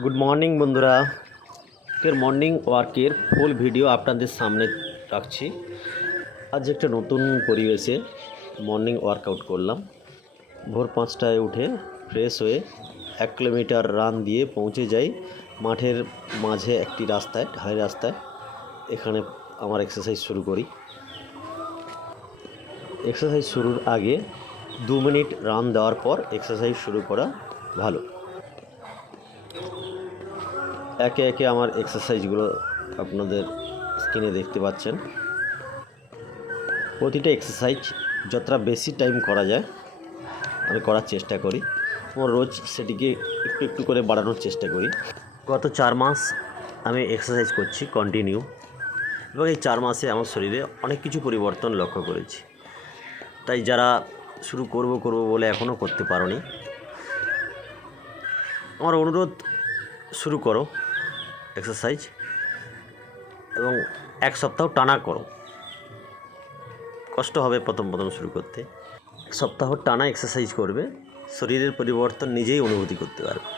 Good morning বন্ধুরা, morning ওয়ার্কের full video আপনাদের সামনে রাখছি। আজ একটা নতুন পরিবেশে মর্নিং ওয়ার্কআউট করলাম। ভোর 5টায় উঠে ফ্রেশ হয়ে 1 কিলোমিটার রান দিয়ে পৌঁছে যাই মাঠের মাঝে একটি রাস্তায়, ঢালাই রাস্তায়। এখানে আমার এক্সারসাইজ শুরু করি। এক্সারসাইজ শুরুর আগে 2 মিনিট রান দেওয়ার পর এক্সারসাইজ শুরু করা ভালো। একে একে আমার এক্সারসাইজগুলো আপনাদের স্ক্রিনে দেখতে পাচ্ছেন। প্রতিটা এক্সারসাইজ যতটা বেশি টাইম করা যায় আমি করার চেষ্টা করি এবং রোজ সেটিকে একটু একটু করে বাড়ানোর চেষ্টা করি। গত 4 মাস আমি এক্সারসাইজ করছি কন্টিনিউ, এবং এই 4 মাসে আমার শরীরে অনেক কিছু পরিবর্তন লক্ষ্য করেছি। তাই যারা শুরু করব বলে এখনও করতে পারোনি, আমার অনুরোধ, শুরু করো এক্সারসাইজ এবং 1 সপ্তাহ টানা করো। কষ্ট হবে প্রথম শুরু করতে। 1 সপ্তাহ টানা এক্সারসাইজ করবে, শরীরের পরিবর্তন নিজেই অনুভূতি করতে পারবে।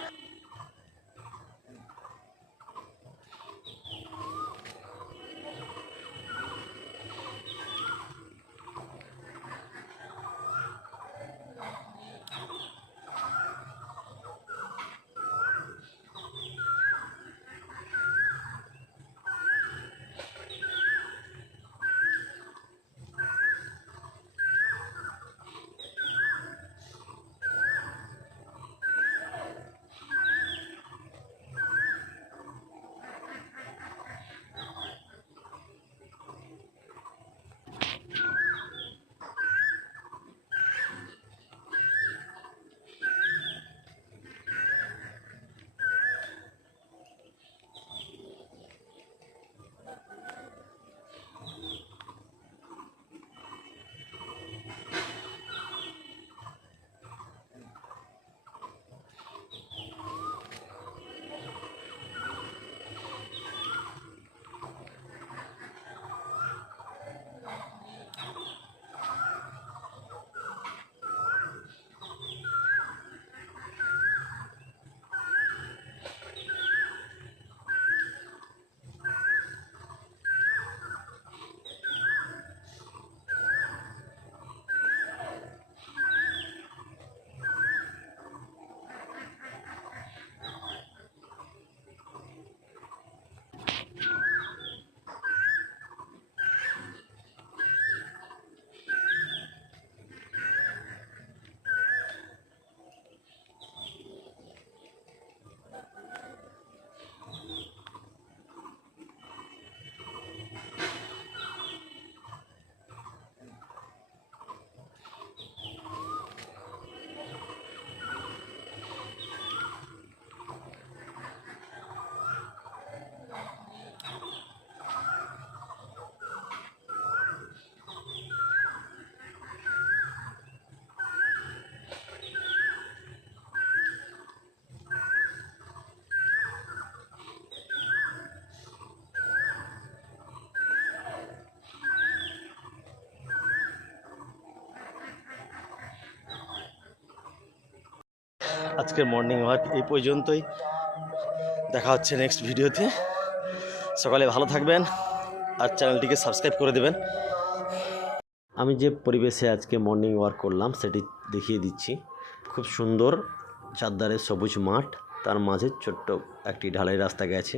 আজকের মর্নিং ওয়াক এই পর্যন্তই। দেখা হচ্ছে নেক্সট ভিডিওতে। সকালে ভালো থাকবেন আর চ্যানেলটিকে সাবস্ক্রাইব করে দেবেন। আমি যে পরিবেশে আজকে মর্নিং ওয়াক করলাম সেটি দেখিয়ে দিচ্ছি। খুব সুন্দর চারধারে সবুজ মাঠ, তার মাঝে ছোট্ট একটি ঢালাই রাস্তা গেছে।